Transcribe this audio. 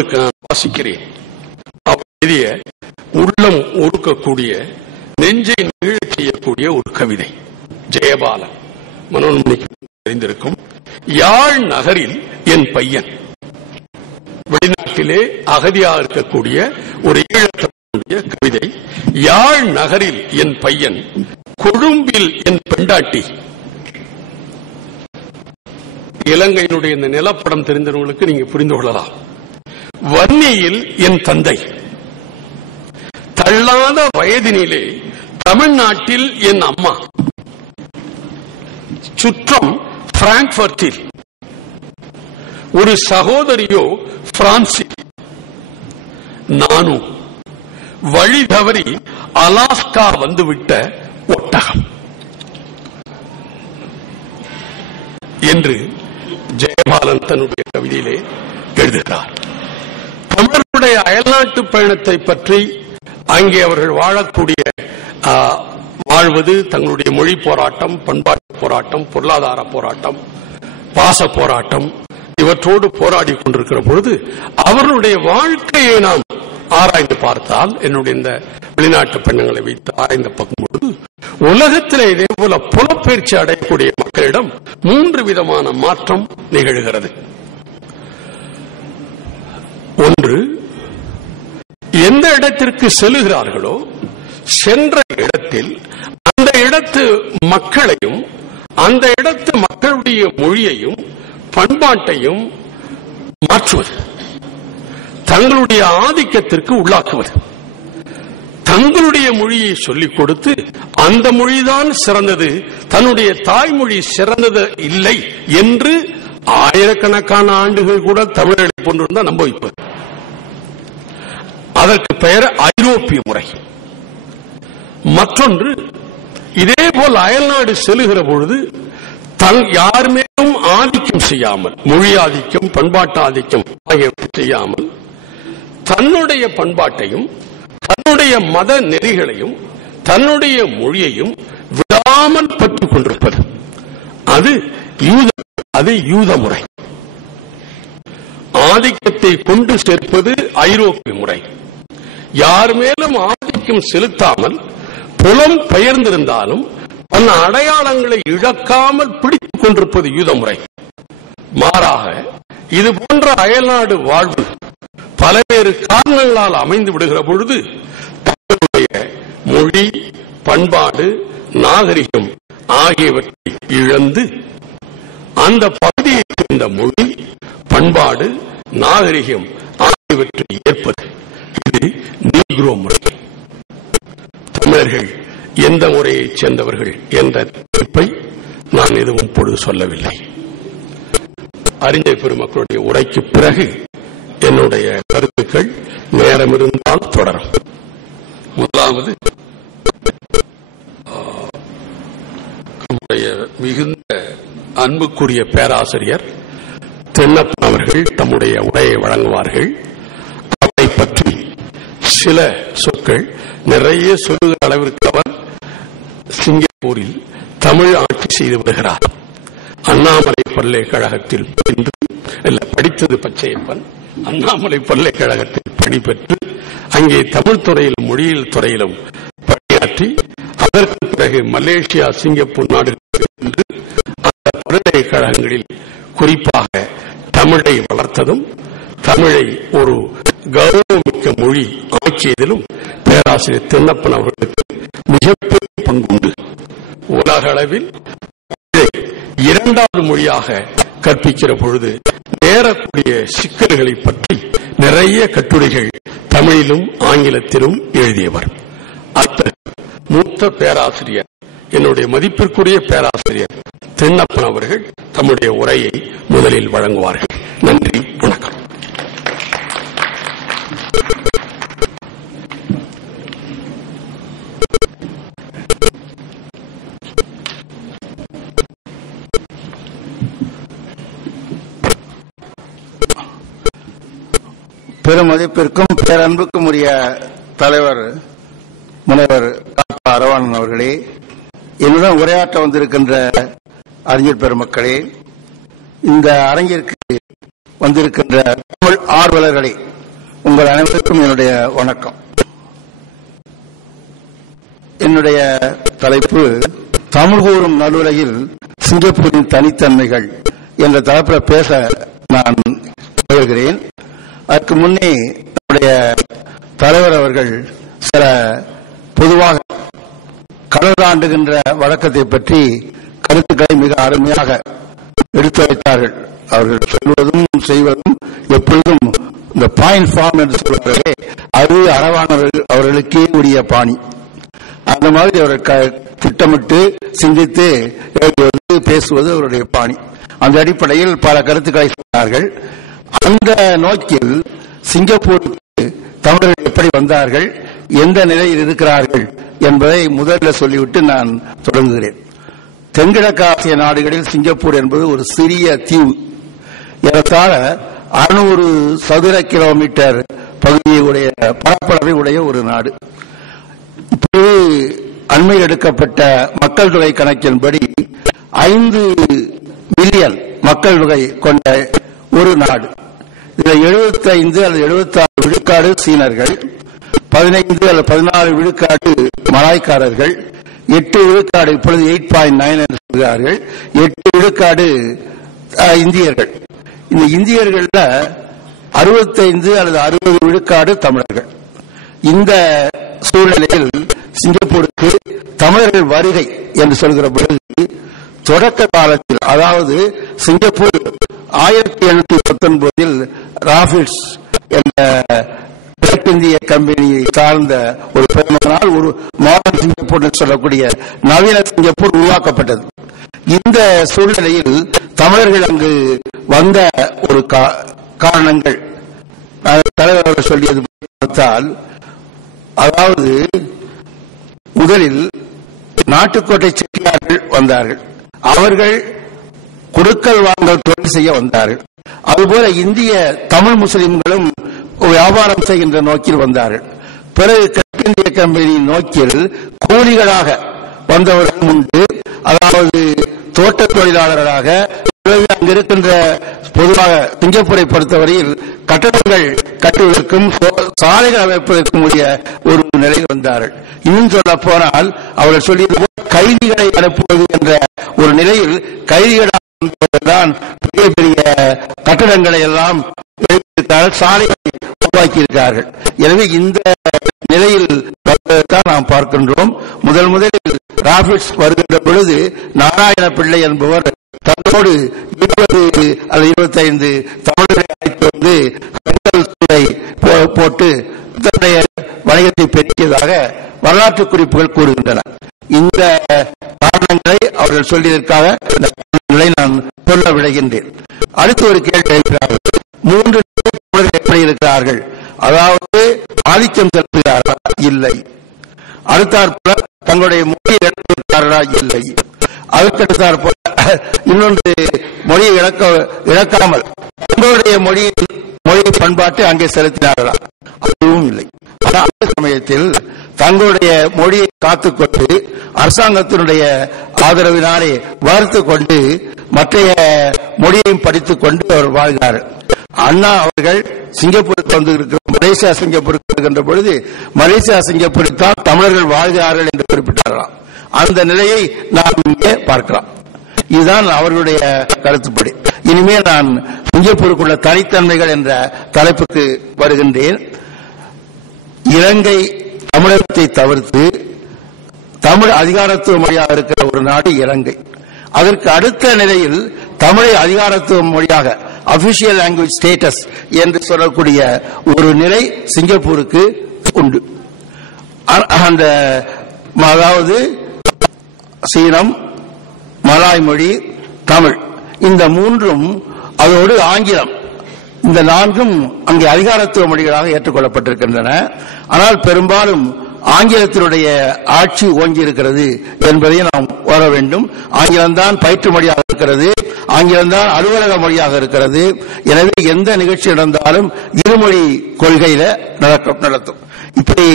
உங்களுக்கு நான் வாசிக்கிறேன். அவர் எழுதிய உள்ளம் ஒடுக்கக்கூடிய நெஞ்சை நிகழச் செய்யக்கூடிய ஒரு கவிதை. ஜெயபாலன். மனோன்மணிக்கு தெரிந்திருக்கும். யாழ் நகரில் என் பையன். வெளிநாட்டிலே அகதியாக இருக்கக்கூடிய ஒரு ஈழத்தமிழுடைய கவிதை யாழ் நகரில் என் பையன் கொழும்பில் என் பெண்டாட்டி. இலங்கையினுடைய இந்த நிலப்படம் தெரிந்தவர்களுக்கு நீங்க புரிந்து கொள்ளலாம். வன்னியில் என் தந்தை. தள்ளாத வயதினிலே தமிழ்நாட்டில் என் அம்மா. சுற்றம் பிராங்க்பர்ட்டில் ஒரு சகோதரியோ பிரான்சில் நானும் வழி தவறி அலாஸ்கா வந்துவிட்ட ஒட்டகம். என்று ஜெயபாலன் தன்னுடைய கவிதையிலே எழுதுகிறார். தமிழர்களுடைய அயல்நாட்டு பயணத்தை பற்றி அங்கே அவர்கள் வாழக்கூடிய வாழ்வது தங்களுடைய மொழி போராட்டம் பண்பாட்டு போராட்டம் பொருளாதார போராட்டம் பாச போராட்டம் இவற்றோடு போராடி கொண்டிருக்கிற பொழுது அவர்களுடைய வாழ்க்கையை நாம் ஆராய்ந்து பார்த்தால் என்னுடைய இந்த வெளிநாட்டு பெண்ணுங்களை வைத்து ஆராய்ந்து பார்க்கும் பொழுது உலகத்திலே இதே போல புலப்பெயர்ச்சி அடையக்கூடிய மக்களிடம் மூன்று விதமான மாற்றம் நிகழ்கிறது. ஒன்று எந்த இடத்திற்கு செல்லுகிறார்களோ சென்ற இடத்தில் அந்த இடத்து மக்களையும் அந்த இடத்து மக்களுடைய மொழியையும் பண்பாட்டையும் மாற்றுவது. தங்களுடைய ஆதிக்கத்திற்கு உள்ளாக்குவது. தங்களுடைய மொழியை சொல்லிக் கொடுத்து அந்த மொழிதான் சிறந்தது தன்னுடைய தாய்மொழி சிறந்தது இல்லை என்று ஆயிரக்கணக்கான ஆண்டுகள் கூட தமிழர்களை போன்றிருந்தால் நம்ப வைப்பது. அதற்கு பெயர் ஐரோப்பிய முறை. மற்றொன்று இதேபோல் அயல்நாடு செல்லுகிற பொழுது தன் யார் மேலும் ஆதிக்கம் செய்யாமல் மொழி ஆதிக்கம் பண்பாட்டு ஆதிக்கம் ஆகியவற்றை செய்யாமல் தன்னுடைய பண்பாட்டையும் தன்னுடைய மத நெறிகளையும் தன்னுடைய மொழியையும் விடாமல் பற்றிக் கொண்டிருப்பது. அது யூத அது யூத முறை. ஆதிக்கத்தை கொண்டு சேர்ப்பது ஐரோப்பிய முறை. யார் மேலும் ஆதிக்கம் செலுத்தாமல் புலம் பெயர்ந்திருந்தாலும் தன் அடையாளங்களை இழக்காமல் பிடித்துக் கொண்டிருப்பது யூத முறை மாறாக இது போன்ற அயல்நாடு வாழ்வு பல்வேறு காரணங்களால் அமைந்து விடுகிற பொழுது தங்களுடைய மொழி பண்பாடு நாகரிகம் ஆகியவற்றை இழந்து அந்த பகுதியை சேர்ந்த மொழி பண்பாடு நாகரிகம் ஆகியவற்றை ஏற்பது. நீக்ரோ முறை தமிழர்கள் எந்த முறையைச் சேர்ந்தவர்கள் என்ற தீர்ப்பை நான் எதுவும் பொழுது சொல்லவில்லை. அறிஞர் பெருமக்களுடைய உரைக்கு பிறகு என்னுடைய கருத்துக்கள் நேரம் இருந்தால் தொடரும். முதலாவது மிகுந்த அன்புக்குரிய பேராசிரியர் தென்னப்பன் அவர்கள் தம்முடைய உரையை வழங்குவார்கள். சில சொற்கள் நிறைய சொல்லுகிற அளவிற்கு அவர் சிங்கப்பூரில் தமிழ் ஆட்சி செய்து வருகிறார். அண்ணாமலை பல்கலைக்கழகத்தில் இன்று படித்தது பச்சையப்பன். அண்ணாமலை பல்கலைக்கழகத்தில் பணிபெற்று அங்கே தமிழ் துறையிலும் மொழியியல் துறையிலும் பணியாற்றி அதற்கு பிறகு மலேசியா சிங்கப்பூர் நாடுகளுக்கு சென்று அந்த பல்கலைக்கழகங்களில் குறிப்பாக தமிழை வளர்த்ததும் தமிழை ஒரு கௌரவம் மிக்க மொழி அமைச்சியதிலும் பேராசிரியர் தென்னப்பன் அவர்களுக்கு மிகப்பெரிய பங்குண்டு உலக அளவில் இரண்டாவது மொழியாக கற்பிக்கிற பொழுது நேரக்கூடிய சிக்கல்களை பற்றி நிறைய கட்டுரைகள் தமிழிலும் ஆங்கிலத்திலும் எழுதியவர். அத்தகைய மூத்த பேராசிரியர் என்னுடைய மதிப்பிற்குரிய பேராசிரியர் தென்னப்பன் அவர்கள் தம்முடைய உரையை முதலில் வழங்குவார்கள். நன்றி வணக்கம். பெருமதிப்பிற்கும் பேரன்புக்கும் உரிய தலைவர் முனைவர் காப்பா அரவாணன் அவர்களே என்னுடன் உரையாற்ற வந்திருக்கின்ற அறிஞர் பெருமக்களே இந்த அரங்கிற்கு வந்திருக்கின்ற தமிழ் ஆர்வலர்களே உங்கள் அனைவருக்கும் என்னுடைய வணக்கம். என்னுடைய தலைப்பு தமிழ் கூறும் நல்லுலகில் சிங்கப்பூரின் தனித்தன்மைகள் என்ற தலைப்பில் பேச நான் முயல்கிறேன். அதற்கு முன்னே நம்முடைய தலைவர் அவர்கள் சில பொதுவாக கடலாண்டுகின்ற வழக்கத்தை பற்றி கருத்துக்களை மிக அருமையாக எடுத்து வைத்தார்கள். அவர்கள் சொல்வதும் செய்வதும் எப்பொழுதும் இந்த பாயிண்ட் ஃபார்ம் என்று சொல்வதே அது அறவானவர்கள் அவர்களுக்கே உரிய பாணி. அந்த மாதிரி அவர்கள் க- திட்டமிட்டு சிந்தித்து எழுதுவது பேசுவது அவருடைய பாணி. அந்த அடிப்படையில் பல கருத்துக்களை சொன்னார்கள். அந்த நோக்கில் சிங்கப்பூருக்கு தமிழர்கள் எப்படி வந்தார்கள் எந்த நிலையில் இருக்கிறார்கள் என்பதை முதல்ல சொல்லிவிட்டு நான் தொடங்குகிறேன். தென்கிழக்காசிய நாடுகளில் சிங்கப்பூர் என்பது ஒரு சிறிய தீவு. ஏறத்தாழ அறுநூறு சதுர கிலோமீட்டர் பகுதியை உடைய பரப்பளவை உடைய ஒரு நாடு. இப்போது அண்மையில் எடுக்கப்பட்ட மக்கள் தொகை கணக்கின்படி ஐந்து மில்லியன் மக்கள் தொகை கொண்ட ஒரு நாடு. இதில் 75 அல்லது 76 விழுக்காடு சீனர்கள் பதினைந்து அல்லது பதினாறு விழுக்காடு மலாய்க்காரர்கள் எட்டு விழுக்காடு இப்பொழுது எயிட் பாயிண்ட் நைன் என்று சொல்கிறார்கள் எட்டு விழுக்காடு இந்தியர்கள். இந்த இந்தியர்கள்ல அறுபத்தைந்து அல்லது அறுபது விழுக்காடு தமிழர்கள். இந்த சூழ்நிலையில் சிங்கப்பூருக்கு தமிழர்கள் வருகை என்று சொல்கிற பொழுது தொடக்க காலத்தில் அதாவது சிங்கப்பூர் ஆயிரத்தி எண்ணூத்தி பத்தொன்பதில் ராபிட்ஸ் என்ற கிழக்கிந்திய கம்பெனியை சார்ந்த ஒரு பெருமகனால் ஒரு மாடர்ன் சிங்கப்பூர் சொல்லக்கூடிய நவீன சிங்கப்பூர் உருவாக்கப்பட்டது. இந்த சூழ்நிலையில் தமிழர்கள் அங்கு வந்த ஒரு கா- காரணங்கள் தலைவர் அவர்கள் சொல்லியது பார்த்தால் அதாவது முதலில் நாட்டுக்கோட்டை செட்டியார்கள் வந்தார்கள். அவர்கள் குடுக்கல் வாங்கல் தொழில் செய்ய வந்தார்கள். அதுபோல இந்திய தமிழ் முஸ்லிம்களும் வியாபாரம் செய்கின்ற நோக்கில் வந்தார்கள். பிறகு கிழக்கிந்திய கம்பெனி நோக்கில் கூலிகளாக வந்தவர்களும் உண்டு. அதாவது தோட்ட தொழிலாளர்களாக அங்கிருக்கின்ற இருக்கின்ற பொதுவாக சிங்கப்பூரை பொறுத்தவரையில் கட்டடங்கள் கட்டுவதற்கும் சாலைகள் அமைப்பதற்கும் உரிய ஒரு நிலையில் வந்தார்கள். இன்னும் சொல்ல போனால் அவர்கள் சொல்லியது கைதிகளை அனுப்புவது என்ற ஒரு நிலையில் கைதிகளாக தான் பெரிய பெரிய கட்டடங்களை எல்லாம் சாலைகளை உருவாக்கியிருக்கிறார்கள். எனவே இந்த நிலையில் தான் நாம் பார்க்கின்றோம். முதல் முதலில் ராபிட்ஸ் வருகின்ற பொழுது நாராயண பிள்ளை என்பவர் தன்னோடு இருபது அல்லது இருபத்தைந்து தமிழர்களை அழைத்து வந்து பெண்கள் துறை போ- போட்டு தன்னுடைய வணிகத்தை பெருக்கியதாக வரலாற்று குறிப்புகள் கூறுகின்றன. இந்த காரணங்களை அவர்கள் சொல்லியதற்காக இந்த காரணங்களை நான் சொல்ல விளைகின்றேன் அடுத்து ஒரு கேள்வி எழுப்புகிறார்கள் மூன்று எப்படி இருக்கிறார்கள்? அதாவது ஆதிக்கம் செலுத்துகிறாரா? இல்லை. அடுத்தாற்போல தங்களுடைய மொழியை இழக்கிறார்களா இல்லை. அதற்கடுத்தாற் போல இன்னொன்று மொழியை இழக்க இழக்காமல் தங்களுடைய மொழியின் மொழி பண்பாட்டை அங்கே செலுத்தினார்களா? அதே சமயத்தில் தங்களுடைய மொழியை காத்துக்கொண்டு அரசாங்கத்தினுடைய ஆதரவினாலே வளர்த்து கொண்டு மற்றைய மொழியையும் படித்துக் கொண்டு அவர் வாழ்ந்தார். அண்ணா அவர்கள் சிங்கப்பூருக்கு வந்து இருக்கிற மலேசியா சிங்கப்பூருக்கு வருகின்ற பொழுது மலேசியா சிங்கப்பூரில் தான் தமிழர்கள் வாழ்கிறார்கள் என்று குறிப்பிட்டார்களாம். அந்த நிலையை நாம் இங்கே பார்க்கலாம். இதுதான் அவர்களுடைய கருத்துப்படி. இனிமே நான் சிங்கப்பூருக்குள்ள தனித்தன்மைகள் என்ற தலைப்புக்கு வருகின்றேன். இலங்கை தமிழகத்தை தவிர்த்து தமிழ் அதிகாரத்துவ மொழியாக இருக்கிற ஒரு நாடு இலங்கை. அதற்கு அடுத்த நிலையில் தமிழை அதிகாரத்துவ மொழியாக அபிஷியல் லாங்குவேஜ் ஸ்டேட்டஸ் என்று சொல்லக்கூடிய ஒரு நிலை சிங்கப்பூருக்கு உண்டு. அந்த அதாவது சீனம் மலாய் மொழி தமிழ். இந்த மூன்றும் அதோடு ஆங்கிலம். இந்த நான்கும் அங்கே அதிகாரத்துவ மொழிகளாக ஏற்றுக்கொள்ளப்பட்டிருக்கின்றன. ஆனால் பெரும்பாலும் ஆங்கிலத்தினுடைய ஆட்சி ஓங்கி இருக்கிறது என்பதை நாம் வர வேண்டும். ஆங்கிலம்தான் பயிற்று மொழியாக இருக்கிறது. ஆங்கிலம்தான் அலுவலக மொழியாக இருக்கிறது. எனவே எந்த நிகழ்ச்சி நடந்தாலும் இருமொழி கொள்கையில நடக்கும் நடத்தும். இப்படி